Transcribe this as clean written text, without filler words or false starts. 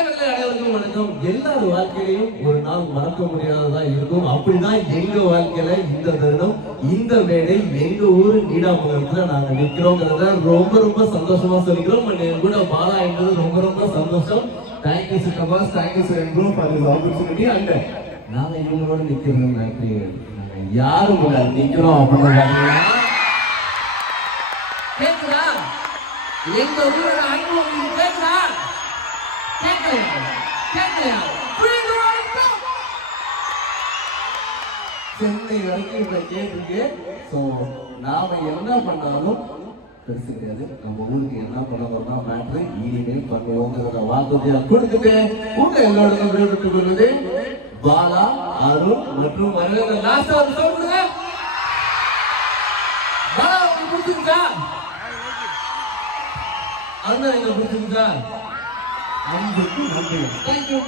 அனைவருக்கும் வணக்கம். எல்லாரும் வாழ்க்கையிலையும் ஒரு நாள் மறக்க முடியாததா இருக்கும். அப்படிதான் எங்க வாழ்க்கையில இந்த தருணம், இந்த மேடை எங்க ஊரு நீடாமங்கலத்துல நாங்க நிக்கிறோங்கிறத ரொம்ப ரொம்ப சந்தோஷமா சொல்லிக்கிறோம். என் கூட பாலா என்பது ரொம்ப ரொம்ப சந்தோஷம். தேங்க்யூ சிக்கபாஸ், thank you sir bro for this opportunity. And நாங்க இவங்களோட நிக்கிறோம், நாங்க யாரும் நிக்கிறோம் அப்படின்னு கேக்குதா? எங்க ஊரோட அனுபவம் கேக்குதா? சென்னை வரைக்கும் இப்ப கேட்டிருக்கு. ஸோ நாம என்ன பண்ணாலும் பெருசு கிடையாது. நம்ம ஊருக்கு என்ன பண்ண போறோம் மேட்ரு இனிமேல் பண்ணுவோங்கிறத வாக்குறுதியா கொடுத்துட்டு உங்க எல்லோருக்கும் விரும்புட்டு கொள்வது பாலா, அருண் மற்றும் மருதன். லாஸ்டா ஒரு சொல்லுங்க. பாலா உங்களுக்கு பிடிச்சிருக்கா? அண்ணா எங்க பிடிச்சிருக்கா? அன்புக்கு நன்றி. தேங்க்யூ.